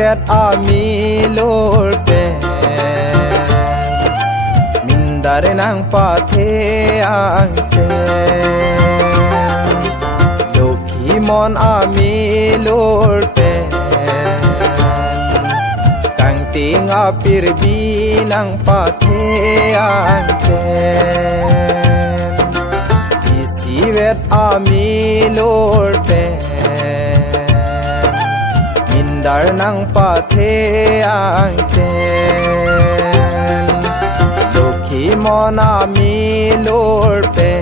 vet ami lor pe min dare nang pa the ang che lokhi mon ami lor pe kang ting apir bi nang pa the ang che isi vet ami lor pe dar nang pa the ang chen lokhi mon ami lor pe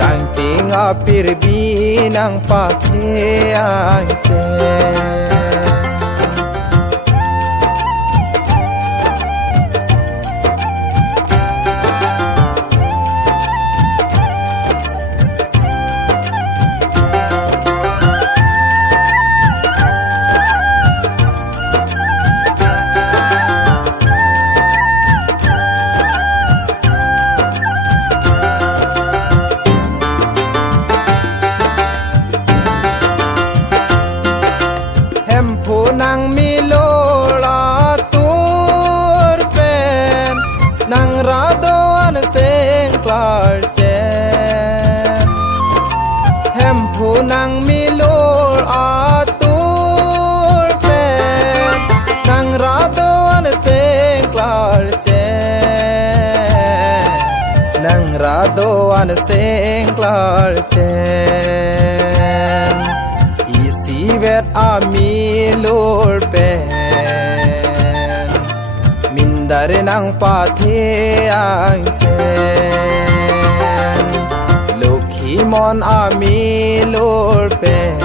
kang ting apir bi nang pa the ang chen nang mi lo la tur pen nang ra do an seng klar chen hem phu nang mi lo a tur pen nang ra do an seng klar chen nang ra do an seng klar chen isi vet ami lor pen min dare nang pa the ang chen lokhi mon ami lor pen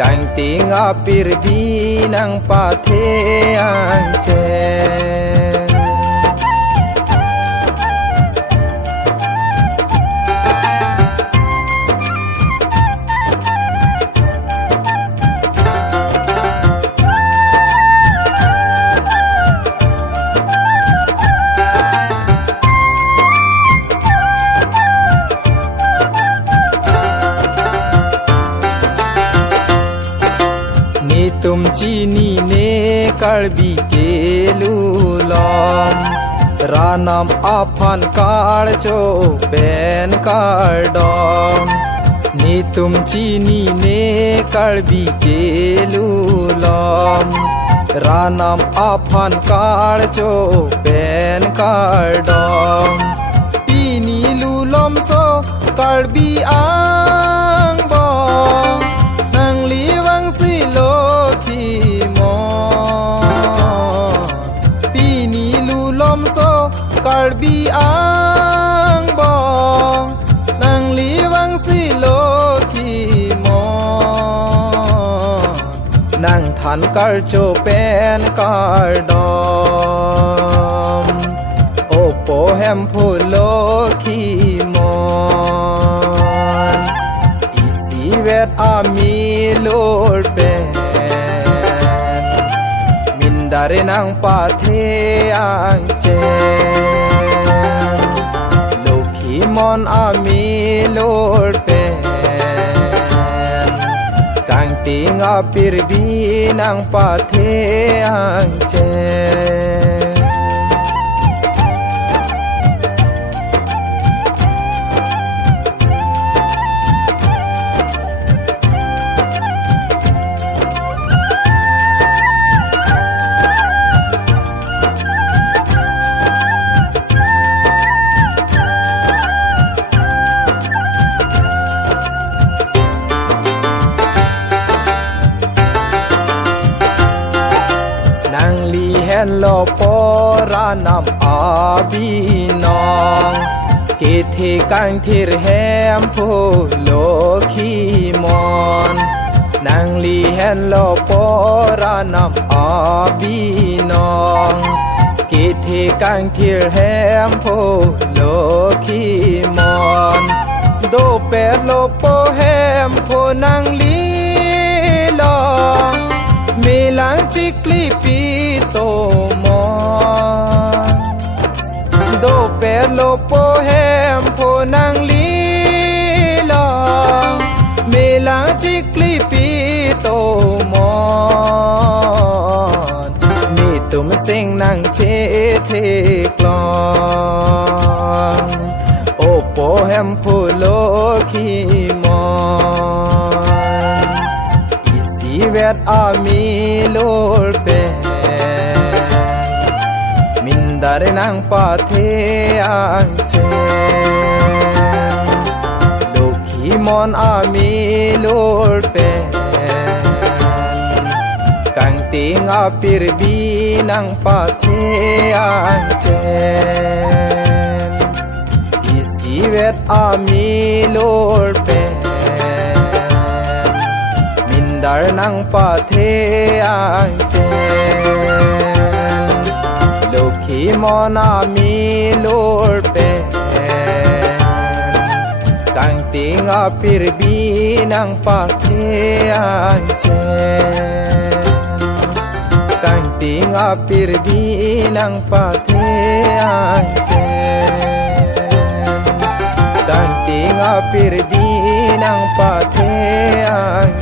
kang ting apir bi nang pa the ang chen तुम चीनी ने कड़बी के लूलम रानम अफन काड़ चो बेन काड़म नी तुम चीनी ने कड़बी के लूलम रानम अफन काड़ चो बेन काड़म पीनी लूलम सो कड़बी आंग बो नंगली वंसी लो kalbi ang bong nang liwang silo ki mo nang than kar cho pen kar dom opo hem phulo ki mo isi vet ami lor pen min dare nang pa the ang chen mon ami lor pen kang ting apir bi nang pa the ang chen hen lo pora nam abi nong ke the kang thir hem phu lo khi mon nang li hen lo pora nam abi nong ke the kang thir hem phu lo khi mon do pe lo po hem phu nang li lo me lang chikli pi to mo do pe lo po hem pho nang li lo me lang chikli pi pohem phulo khi mon isi vet ami lol pe mindar nang pathe ang chen dokhi mon ami lol pe kang ting apir binang pathe ang chen isi vet ami lol pe mindar nang pathe ang chen dokhi mon ami lol pe kang ting apir binang pathe ang chen kang ting apir binang pathe ang chen kang ting apir binang pathe ang